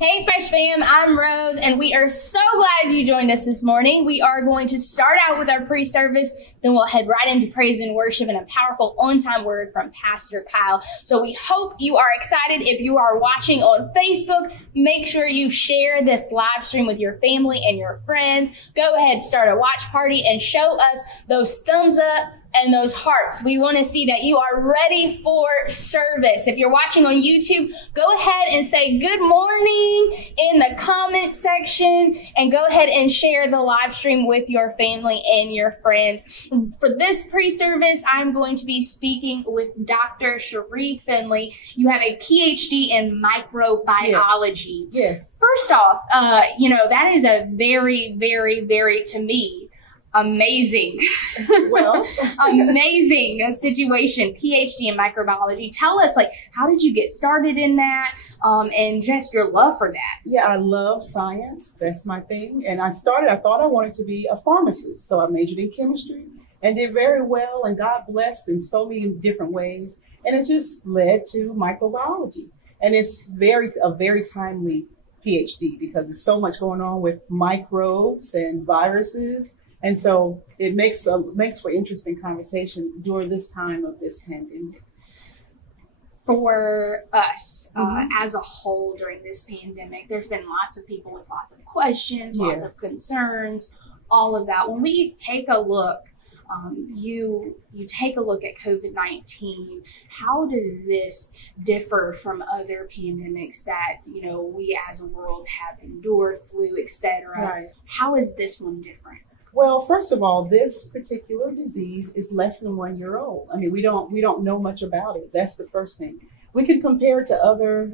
Hey Fresh Fam, I'm Rose, and we are so glad you joined us this morning. We are going to start out with our pre-service, then we'll head right into praise and worship and a powerful on-time word from Pastor Kyle. So we hope you are excited. If you are watching on Facebook, make sure you share this live stream with your family and your friends. Go ahead, start a watch party and show us those thumbs up and those hearts. We want to see that you are ready for service. If you're watching on YouTube, go ahead and say good morning in the comment section and go ahead and share the live stream with your family and your friends. For this pre-service, I'm going to be speaking with Dr. Sheree Finley. You have a PhD in microbiology. Yes. First off, that is a very, very, very, to me, amazing situation. PhD in microbiology. Tell us, how did you get started in that, and just your love for that? Yeah, I love science. That's my thing. And I thought I wanted to be a pharmacist. So I majored in chemistry and did very well, and God blessed in so many different ways. And it just led to microbiology. And it's a very timely PhD because there's so much going on with microbes and viruses. And so it makes for interesting conversation during this time of this pandemic. For us as a whole during this pandemic, there's been lots of people with lots of questions, lots of concerns, all of that. When we take a look, you take a look at COVID-19, how does this differ from other pandemics that, we as a world have endured, flu, etc.? Right. How is this one different? Well, first of all, this particular disease is less than 1 year old. I mean, we don't know much about it. That's the first thing. We can compare it to other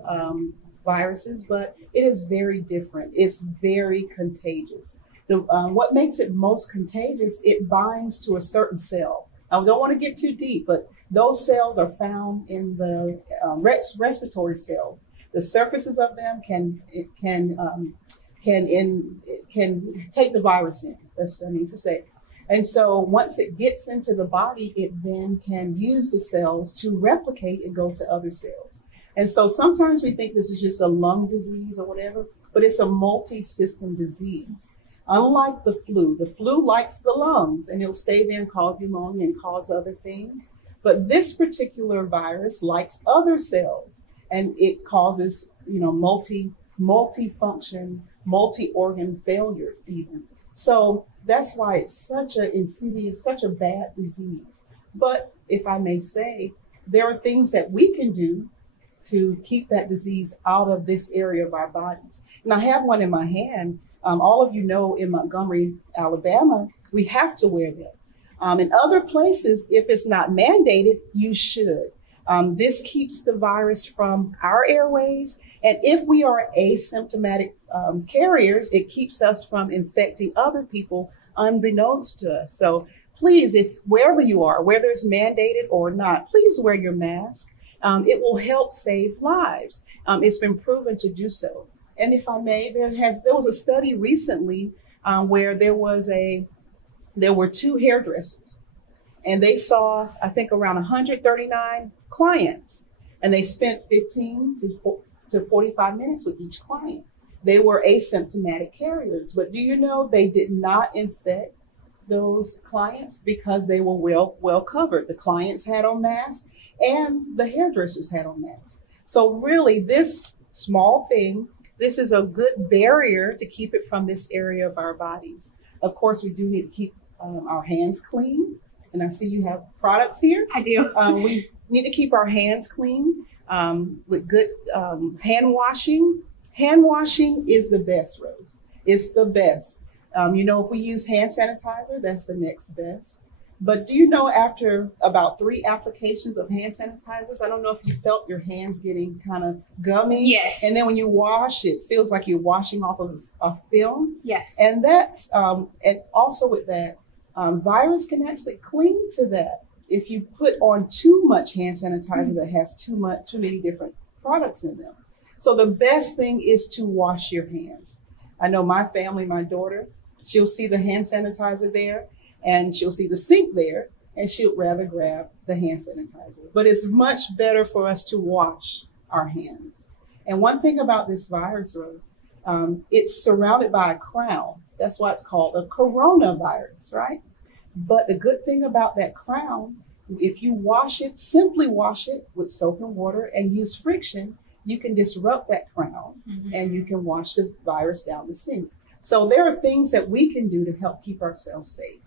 viruses, but it is very different. It's very contagious. What makes it most contagious, it binds to a certain cell. I don't want to get too deep, but those cells are found in the respiratory cells. The surfaces of them can take the virus in. That's what I mean to say. And so once it gets into the body, it then can use the cells to replicate and go to other cells. And so sometimes we think this is just a lung disease or whatever, but it's a multi-system disease. Unlike the flu likes the lungs and it'll stay there and cause pneumonia and cause other things. But this particular virus likes other cells and it causes, multi-function, multi-organ failure even. So that's why it's such a insidious, such a bad disease. But if I may say, there are things that we can do to keep that disease out of this area of our bodies. And I have one in my hand. All of you know in Montgomery, Alabama, we have to wear them. In other places, if it's not mandated, you should. This keeps the virus from our airways. And if we are asymptomatic carriers, it keeps us from infecting other people unbeknownst to us. So please, if wherever you are, whether it's mandated or not, please wear your mask. It will help save lives. It's been proven to do so. And if I may, there was a study recently where there were two hairdressers, and they saw, I think, around 139 clients, and they spent 15 to 45 minutes with each client. They were asymptomatic carriers, but do you know they did not infect those clients because they were well covered. The clients had on masks and the hairdressers had on masks. So really, this small thing, this is a good barrier to keep it from this area of our bodies. Of course, we do need to keep our hands clean. And I see you have products here. I do. We need to keep our hands clean with good hand washing. Hand washing is the best, Rose. It's the best. If we use hand sanitizer, that's the next best. But do you know, after about 3 applications of hand sanitizers, I don't know if you felt your hands getting kind of gummy. Yes. And then when you wash, it feels like you're washing off of a film. Yes. And that's, and also with that, virus can actually cling to that if you put on too much hand sanitizer that has too many different products in them. So the best thing is to wash your hands. I know my family, my daughter, she'll see the hand sanitizer there and she'll see the sink there and she'll rather grab the hand sanitizer. But it's much better for us to wash our hands. And one thing about this virus, Rose, it's surrounded by a crown. That's why it's called a coronavirus, right? But the good thing about that crown, if you wash it, simply wash it with soap and water and use friction, you can disrupt that crown and you can wash the virus down the sink. So there are things that we can do to help keep ourselves safe.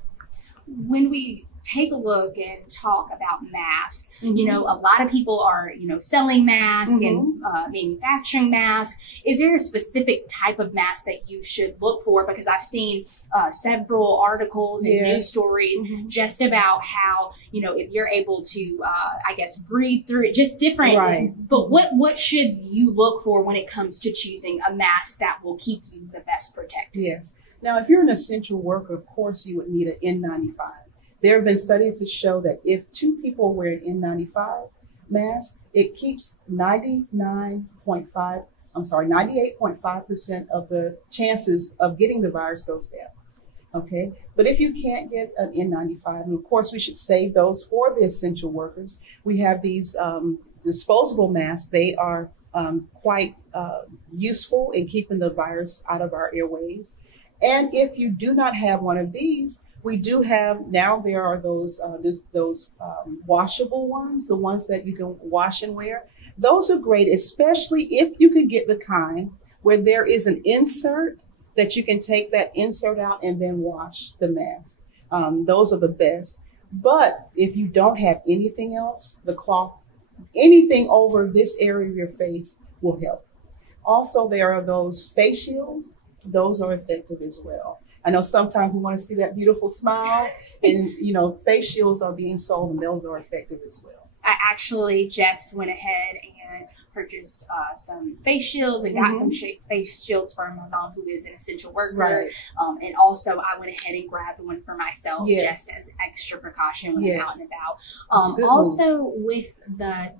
When we take a look and talk about masks, you know, a lot of people are, you know, selling masks and manufacturing masks. Is there a specific type of mask that you should look for? Because I've seen several articles and news stories just about how, you know, if you're able to, I guess, breathe through it, just different. Right. But what should you look for when it comes to choosing a mask that will keep you the best protected? Yes. Now, if you're an essential worker, of course, you would need an N95. There have been studies that show that if two people wear an N95 mask, it keeps 98.5% of the chances of getting the virus goes down. Okay. But if you can't get an N95, and of course, we should save those for the essential workers. We have these disposable masks. They are quite useful in keeping the virus out of our airways. And if you do not have one of these, we do have, now there are those washable ones, the ones that you can wash and wear. Those are great, especially if you could get the kind where there is an insert that you can take that insert out and then wash the mask. Those are the best. But if you don't have anything else, the cloth, anything over this area of your face will help. Also, there are those face shields. Those are effective as well. I know sometimes we want to see that beautiful smile, and you know, face shields are being sold, and those are effective as well. I actually just went ahead and purchased some face shields and got some face shields for my mom, who is an essential worker. And also I went ahead and grabbed one for myself just as extra precaution when I'm out and about. Also with the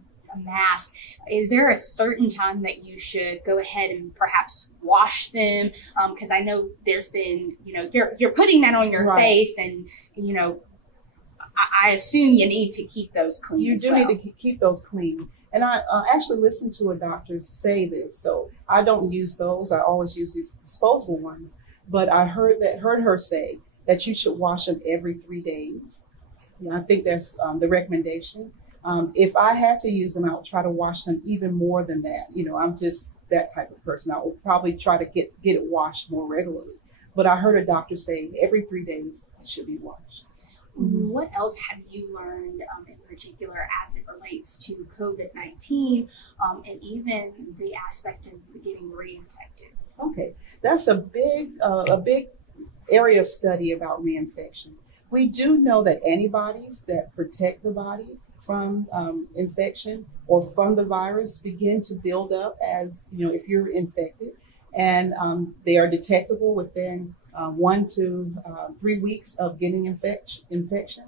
mask, is there a certain time that you should go ahead and perhaps wash them? Because I know there's been, you know, you're putting that on your face, and you know, I assume you need to keep those clean. You do need to keep those clean. And I actually listened to a doctor say this, so I don't use those. I always use these disposable ones. But I heard her say that you should wash them every 3 days. And I think that's the recommendation. If I had to use them, I would try to wash them even more than that. You know, I'm just that type of person. I will probably try to get it washed more regularly. But I heard a doctor say every 3 days it should be washed. What else have you learned in particular as it relates to COVID-19 and even the aspect of getting reinfected? Okay, that's a big area of study about reinfection. We do know that antibodies that protect the body from infection or from the virus begin to build up as, you know, if you're infected, and they are detectable within 1 to 3 weeks of getting infection.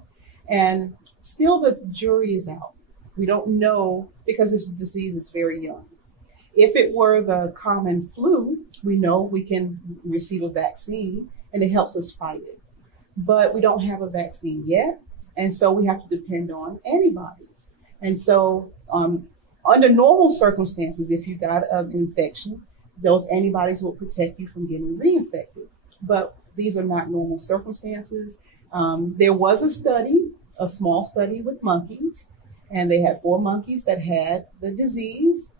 And still the jury is out. We don't know, because this disease is very young. If it were the common flu, we know we can receive a vaccine and it helps us fight it. But we don't have a vaccine yet. And so we have to depend on antibodies. And so under normal circumstances, if you got an infection, those antibodies will protect you from getting reinfected. But these are not normal circumstances. There was a study, a small study with monkeys, and they had 4 monkeys that had the disease,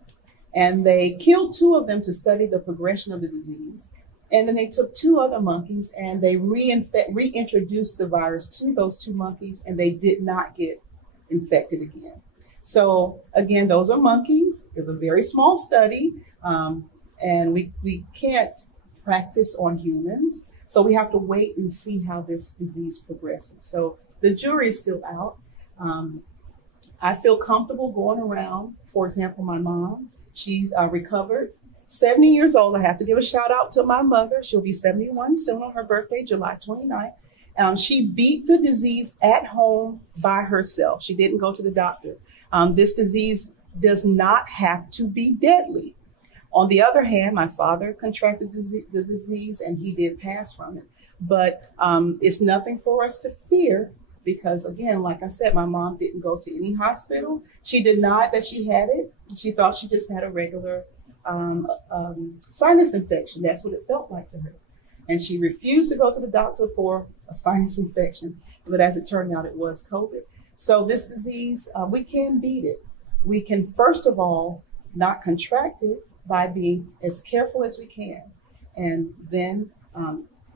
and they killed 2 of them to study the progression of the disease. And then they took 2 other monkeys and they reintroduced the virus to those 2 monkeys, and they did not get infected again. So again, those are monkeys. It's a very small study, and we can't practice on humans. So we have to wait and see how this disease progresses. So the jury is still out. I feel comfortable going around. For example, my mom, she recovered. 70 years old. I have to give a shout out to my mother. She'll be 71 soon on her birthday, July 29th. She beat the disease at home by herself. She didn't go to the doctor. This disease does not have to be deadly. On the other hand, my father contracted the disease and he did pass from it. But it's nothing for us to fear because, again, like I said, my mom didn't go to any hospital. She denied that she had it. She thought she just had a regular sinus infection. That's what it felt like to her. And she refused to go to the doctor for a sinus infection. But as it turned out, it was COVID. So this disease, we can beat it. We can, first of all, not contract it by being as careful as we can. And then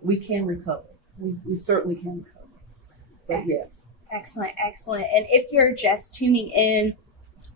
we can recover. We certainly can recover. But yes. Excellent, excellent. And if you're just tuning in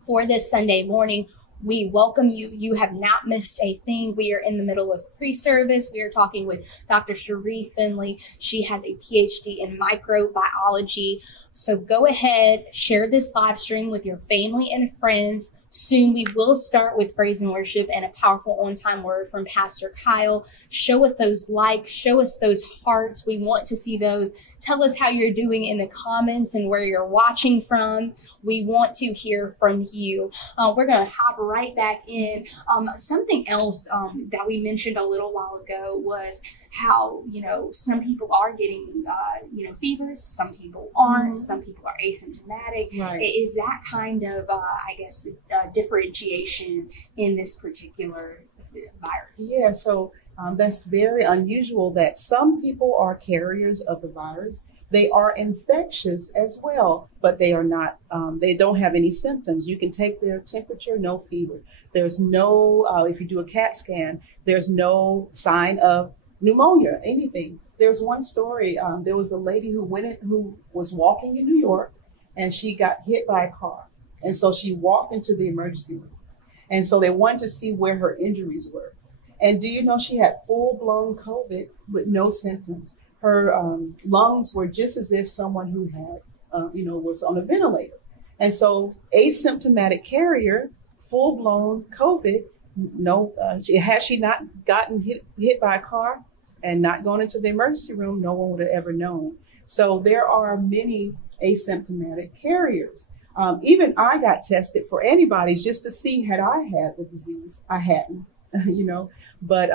for this Sunday morning, we welcome you. You have not missed a thing. We are in the middle of pre-service. We are talking with Dr. Sheree Finley. She has a PhD in microbiology. So go ahead, share this live stream with your family and friends. Soon we will start with praise and worship and a powerful on-time word from Pastor Kyle. Show us those likes, show us those hearts. We want to see those. Tell us how you're doing in the comments and where you're watching from. We want to hear from you. We're going to hop right back in. Something else that we mentioned a little while ago was how, some people are getting, fevers. Some people aren't. Some people are asymptomatic. Right. Is that kind of, differentiation in this particular virus? Yeah, so that's very unusual that some people are carriers of the virus. They are infectious as well, but they are not, they don't have any symptoms. You can take their temperature, no fever. There's no, if you do a CAT scan, there's no sign of pneumonia, anything. There's one story, there was a lady who was walking in New York and she got hit by a car. And so she walked into the emergency room. And so they wanted to see where her injuries were. And do you know she had full-blown COVID with no symptoms? Her lungs were just as if someone who had, was on a ventilator. And so asymptomatic carrier, full-blown COVID, had she not gotten hit by a car and not gone into the emergency room, no one would have ever known. So there are many asymptomatic carriers. Even I got tested for antibodies just to see had I had the disease. I hadn't, but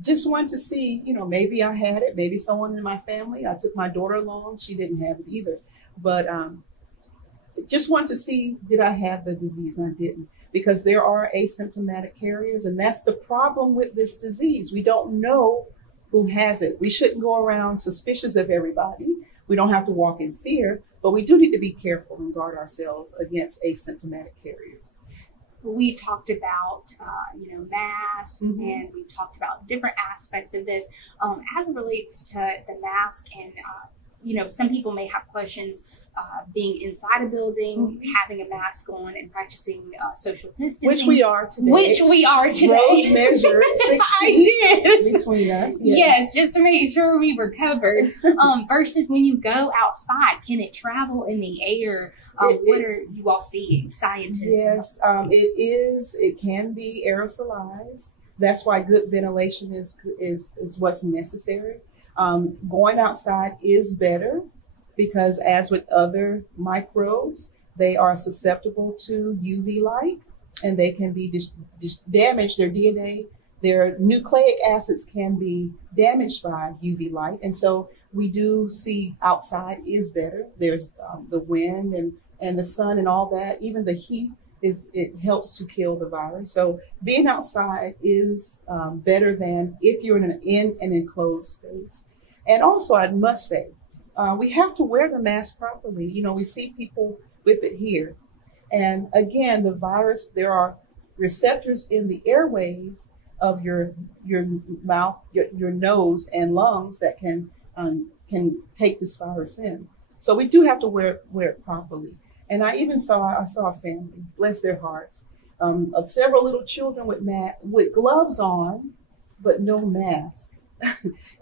just wanted to see, maybe I had it, maybe someone in my family. I took my daughter along. She didn't have it either. But just wanted to see, did I have the disease? And I didn't, because there are asymptomatic carriers. And that's the problem with this disease. We don't know who has it. We shouldn't go around suspicious of everybody. We don't have to walk in fear, but we do need to be careful and guard ourselves against asymptomatic carriers. We've talked about, masks, and we've talked about different aspects of this. As it relates to the mask, and, some people may have questions being inside a building, having a mask on, and practicing social distancing. Which we are today. Rose measured 6 feet between us. Yes, just to make sure we were covered. Versus when you go outside, can it travel in the air? What are you all seeing, scientists? Yes, it can be aerosolized. That's why good ventilation is what's necessary. Going outside is better because, as with other microbes, they are susceptible to UV light and they can be damaged. Their DNA, their nucleic acids can be damaged by UV light. And so we do see outside is better. There's the wind and the sun and all that. Even the heat, it helps to kill the virus. So being outside is better than if you're in an enclosed space. And also, I must say, we have to wear the mask properly. We see people with it here. And again, the virus, there are receptors in the airways of your mouth, your nose and lungs that can take this virus in. So we do have to wear it properly. And I saw a family, bless their hearts, of several little children with gloves on, but no mask.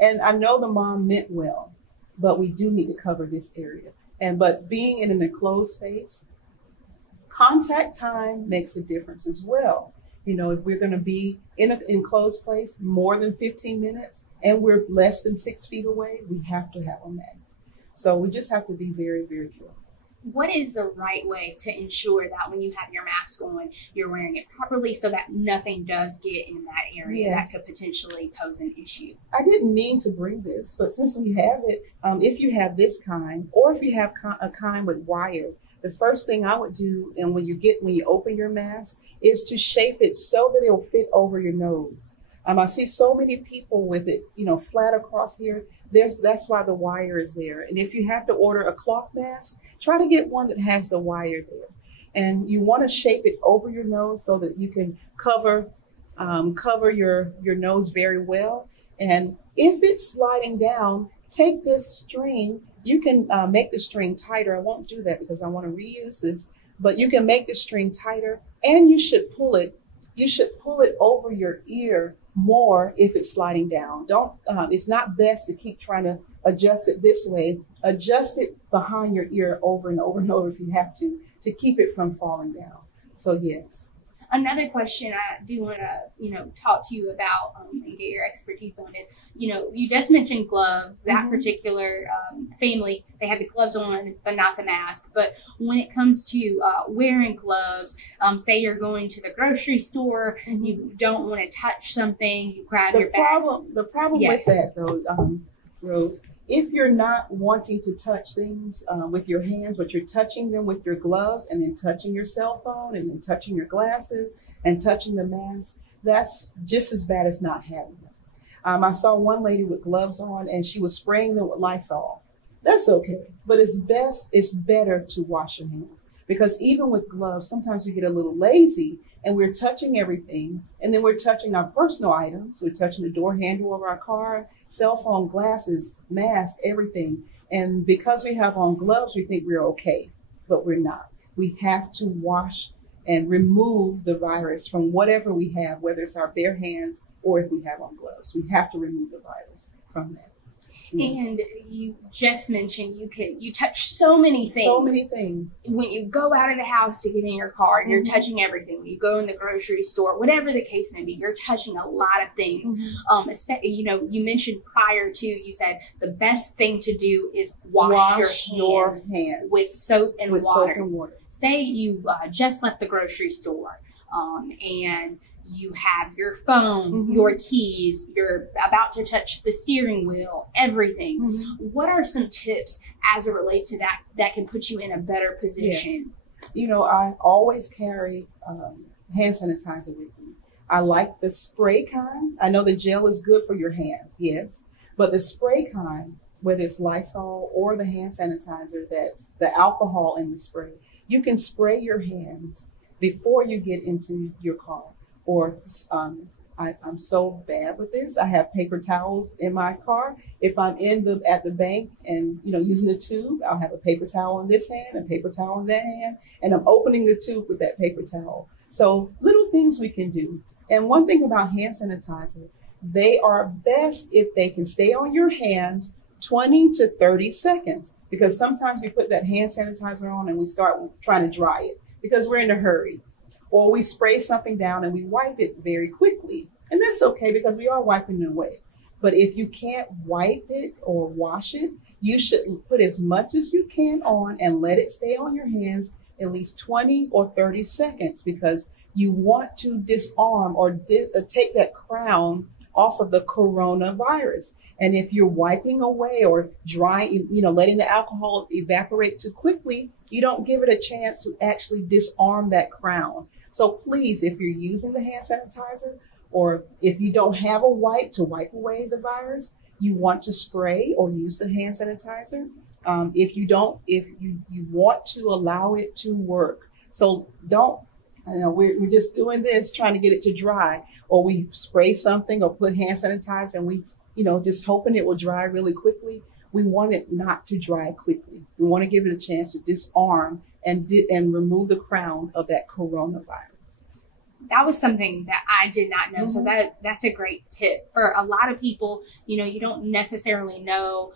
And I know the mom meant well, but we do need to cover this area. But being in an enclosed space, contact time makes a difference as well. If we're going to be in an enclosed place more than 15 minutes and we're less than 6 feet away, we have to have a mask. So we just have to be very, very careful. What is the right way to ensure that when you have your mask on, you're wearing it properly so that nothing does get in that area that could potentially pose an issue? I didn't mean to bring this, but since we have it, if you have this kind, or if you have a kind with wire, the first thing I would do, and when you open your mask, is to shape it so that it'll fit over your nose. I see so many people with it, flat across here. That's why the wire is there. And if you have to order a cloth mask, try to get one that has the wire there. And you want to shape it over your nose so that you can cover your nose very well. And if it's sliding down, take this string. You can make the string tighter. I won't do that because I want to reuse this, but you can make the string tighter, and you should pull it. You should pull it over your ear more if it's sliding down. It's not best to keep trying to adjust it this way. Adjust it behind your ear over and over and over if you have to keep it from falling down. So yes. Another question I do want to, talk to you about and get your expertise on is, you just mentioned gloves. That particular family, they had the gloves on, but not the mask. But when it comes to wearing gloves, say you're going to the grocery store, you don't want to touch something, you grab your bag. The problem with that, though, Rose, if you're not wanting to touch things with your hands, but you're touching them with your gloves and then touching your cell phone and then touching your glasses and touching the mask, that's just as bad as not having them. I saw one lady with gloves on and she was spraying them with Lysol. That's okay, but it's better to wash your hands, because even with gloves, sometimes we get a little lazy and we're touching everything, and then we're touching our personal items. We're touching the door handle of our car, cell phone, glasses, mask, everything. And because we have on gloves, we think we're okay, but we're not. We have to wash and remove the virus from whatever we have, whether it's our bare hands or if we have on gloves. We have to remove the virus from that. And you just mentioned you touch so many things. So many things. When you go out of the house to get in your car, you're touching everything. When you go in the grocery store, whatever the case may be, you're touching a lot of things. You mentioned prior to, you said the best thing to do is wash your hands with soap and water. Say you just left the grocery store and you have your phone, your keys, you're about to touch the steering wheel, everything. What are some tips as it relates to that can put you in a better position? Yes. I always carry hand sanitizer with me. I like the spray kind. I know the gel is good for your hands, yes, but the spray kind, whether it's Lysol or the hand sanitizer, that's the alcohol in the spray, you can spray your hands before you get into your car. Or I'm so bad with this. I have paper towels in my car. If I'm at the bank and using the tube, I'll have a paper towel in this hand, a paper towel in that hand, and I'm opening the tube with that paper towel. So little things we can do. And one thing about hand sanitizer, they are best if they can stay on your hands 20 to 30 seconds, because sometimes we put that hand sanitizer on and we start trying to dry it because we're in a hurry. Or we spray something down and we wipe it very quickly. And that's okay because we are wiping it away. But if you can't wipe it or wash it, you should put as much as you can on and let it stay on your hands at least 20 or 30 seconds, because you want to disarm or take that crown off of the coronavirus. And if you're wiping away or drying, letting the alcohol evaporate too quickly, you don't give it a chance to actually disarm that crown. So please, if you're using the hand sanitizer, or if you don't have a wipe to wipe away the virus, you want to spray or use the hand sanitizer. If you want to allow it to work. So we're just doing this, trying to get it to dry, or we spray something or put hand sanitizer and we, just hoping it will dry really quickly. We want it not to dry quickly. We want to give it a chance to disarm and remove the crown of that coronavirus. That was something that I did not know. So that's a great tip for a lot of people. You don't necessarily know,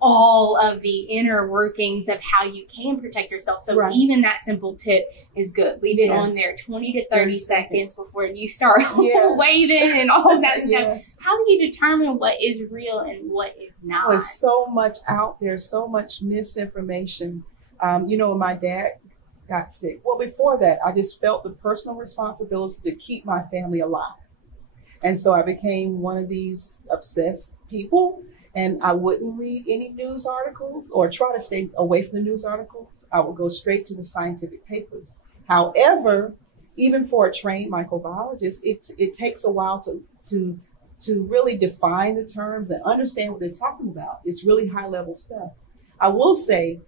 all of the inner workings of how you can protect yourself. So even that simple tip is good. Leave it on there 20 to 30 seconds before you start waving and all of that stuff. How do you determine what is real and what is not? There's so much out there, so much misinformation. My dad got sick. Well, before that, I just felt the personal responsibility to keep my family alive. And so I became one of these obsessed people. And I wouldn't read any news articles or try to stay away from the news articles. I would go straight to the scientific papers. However, even for a trained microbiologist, it takes a while to really define the terms and understand what they're talking about. It's really high level stuff. I will say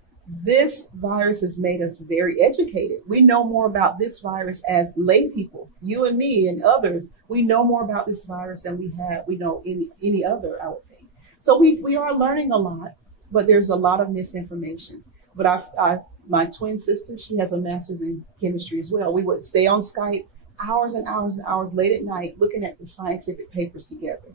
this virus has made us very educated. We know more about this virus as lay people, you and me and others. We know more about this virus than we know any other, I would think. So we are learning a lot, but there's a lot of misinformation. But my twin sister, she has a master's in chemistry as well. We would stay on Skype hours and hours and hours late at night looking at the scientific papers together.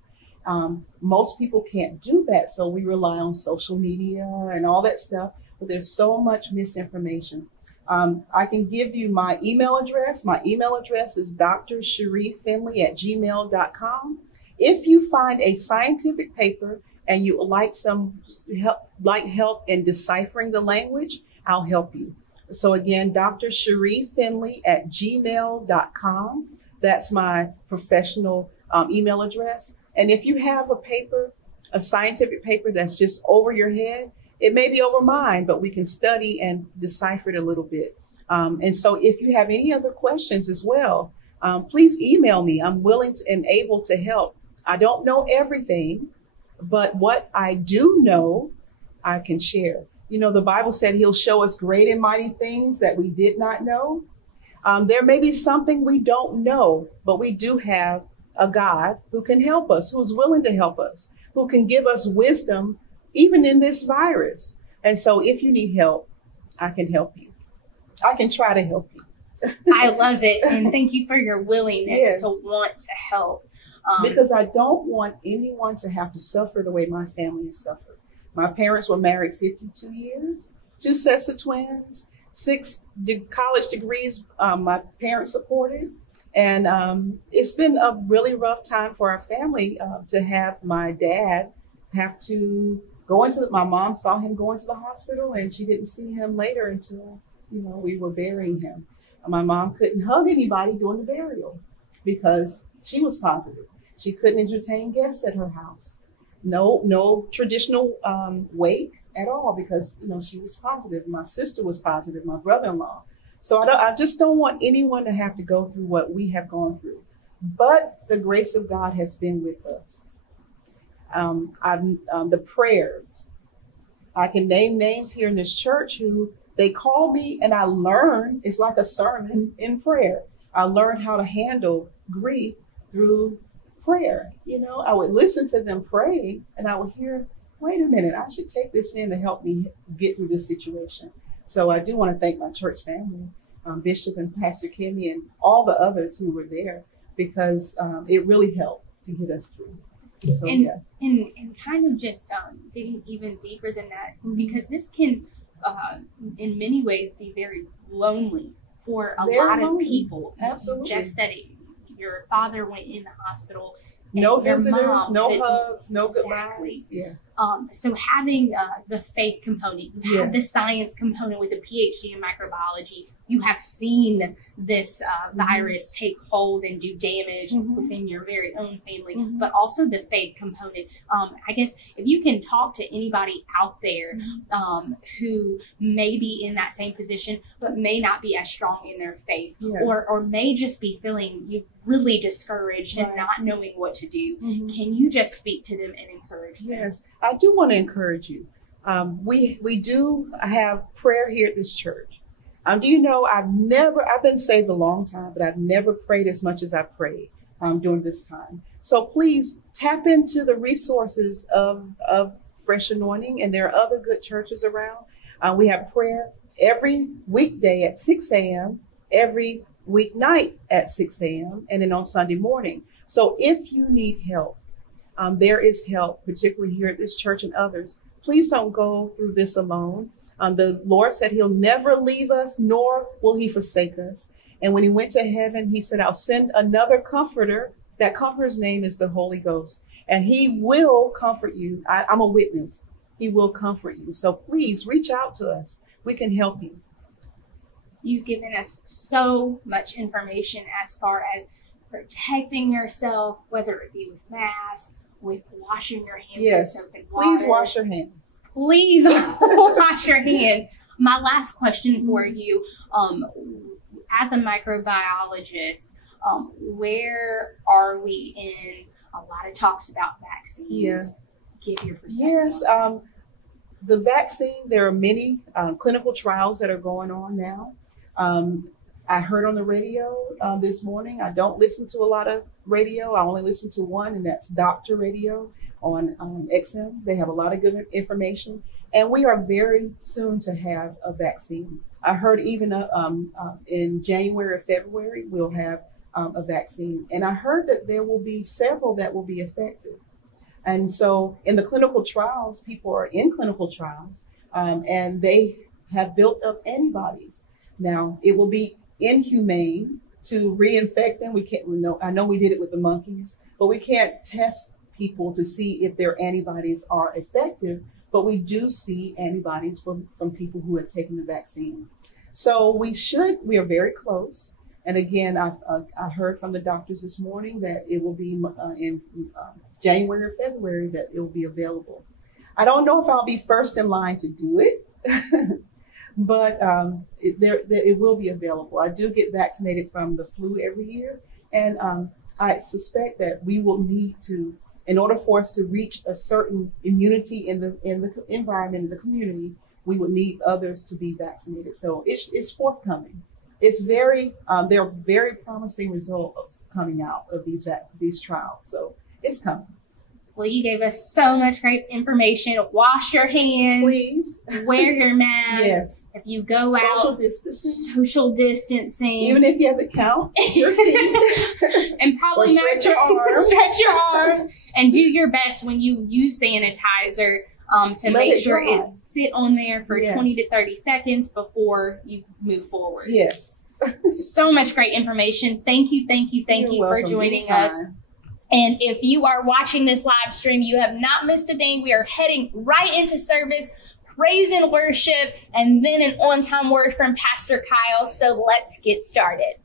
Most people can't do that, so we rely on social media and all that stuff. But there's so much misinformation. I can give you my email address. My email address is drshereefinley@gmail.com. If you find a scientific paper and you would like some help in deciphering the language, I'll help you. So again, drshereefinley@gmail.com. That's my professional email address. And if you have a paper, a scientific paper that's just over your head, it may be over mine, but we can study and decipher it a little bit. And so if you have any other questions as well, please email me. I'm willing and able to help. I don't know everything, but what I do know, I can share. You know, the Bible said he'll show us great and mighty things that we did not know. There may be something we don't know, but we do have a God who can help us, who's willing to help us, who can give us wisdom even in this virus. And so if you need help, I can help you. I can try to help you. I love it. And thank you for your willingness to want to help. Because I don't want anyone to have to suffer the way my family has suffered. My parents were married 52 years, 2 sets of twins, 6 college degrees my parents supported. And it's been a really rough time for our family to have my dad have to go into my mom saw him go into the hospital, and she didn't see him later until, we were burying him. My mom couldn't hug anybody during the burial because she was positive. She couldn't entertain guests at her house. No traditional wake at all because, she was positive. My sister was positive, my brother-in-law. So I just don't want anyone to have to go through what we have gone through. But the grace of God has been with us. The prayers. I can name names here in this church who they call me and I learn. It's like a sermon in prayer. I learned how to handle grief through prayer. I would listen to them pray and I would hear, wait a minute, I should take this in to help me get through this situation. So I do want to thank my church family, Bishop and Pastor Kimmy and all the others who were there because it really helped to get us through. So, and kind of just digging even deeper than that, because this can, in many ways, be very lonely for a lot of people. Absolutely. You just said it. Your father went in the hospital. No visitors, no hugs, no goodbyes. Yeah. So having the faith component, you have the science component with a PhD in microbiology. You have seen this virus take hold and do damage within your very own family, but also the faith component. I guess if you can talk to anybody out there who may be in that same position, but may not be as strong in their faith, or may just be feeling really discouraged and not knowing what to do, can you just speak to them and encourage them? Yes, I do want to encourage you. We do have prayer here at this church. Do you know, I've been saved a long time, but I've never prayed as much as I prayed during this time. So please tap into the resources of Fresh Anointing, and there are other good churches around. We have prayer every weekday at 6 a.m., every weeknight at 6 a.m., and then on Sunday morning. So if you need help, there is help, particularly here at this church and others. Please don't go through this alone. The Lord said he'll never leave us, nor will he forsake us. And when he went to heaven, he said, I'll send another comforter. That comforter's name is the Holy Ghost. And he will comfort you. I'm a witness. He will comfort you. So please reach out to us. We can help you. You've given us so much information as far as protecting yourself, whether it be with masks with washing your hands Yes. with soap and water. Please wash your hands. Please wash your hands. My last question for you, as a microbiologist, where are we in a lot of talks about vaccines? Yeah. Give your perspective. Yes, the vaccine, there are many clinical trials that are going on now. I heard on the radio this morning, I don't listen to a lot of radio. I only listen to one, and that's Doctor Radio on XM. They have a lot of good information, and we are very soon to have a vaccine. I heard even in January or February, we'll have a vaccine. And I heard that there will be several that will be effective. And so in the clinical trials, people are in clinical trials, and they have built up antibodies. Now, it will be inhumane to reinfect them. We can't, I know we did it with the monkeys, but we can't test people to see if their antibodies are effective, but we do see antibodies from people who have taken the vaccine. So we are very close. And again, I heard from the doctors this morning that it will be in January or February that it will be available. I don't know if I'll be first in line to do it, but it will be available. I do get vaccinated from the flu every year, and I suspect that we will need to, in order for us to reach a certain immunity in the environment, in the community, we would need others to be vaccinated. So it's forthcoming. It's there are very promising results coming out of these trials. So it's coming. Well, you gave us so much great information. Wash your hands. Please. Wear your mask. Yes. If you go Social out, distancing. Social distancing. Even if you have to count your feet. And probably or stretch your arms. Stretch your arms. And do your best when you use sanitizer to make sure it sit on there for 20 to 30 seconds before you move forward. Yes. So much great information. Thank you for joining us. And if you are watching this live stream, you have not missed a thing. We are heading right into service, praise and worship, and then an on-time word from Pastor Kyle. So let's get started.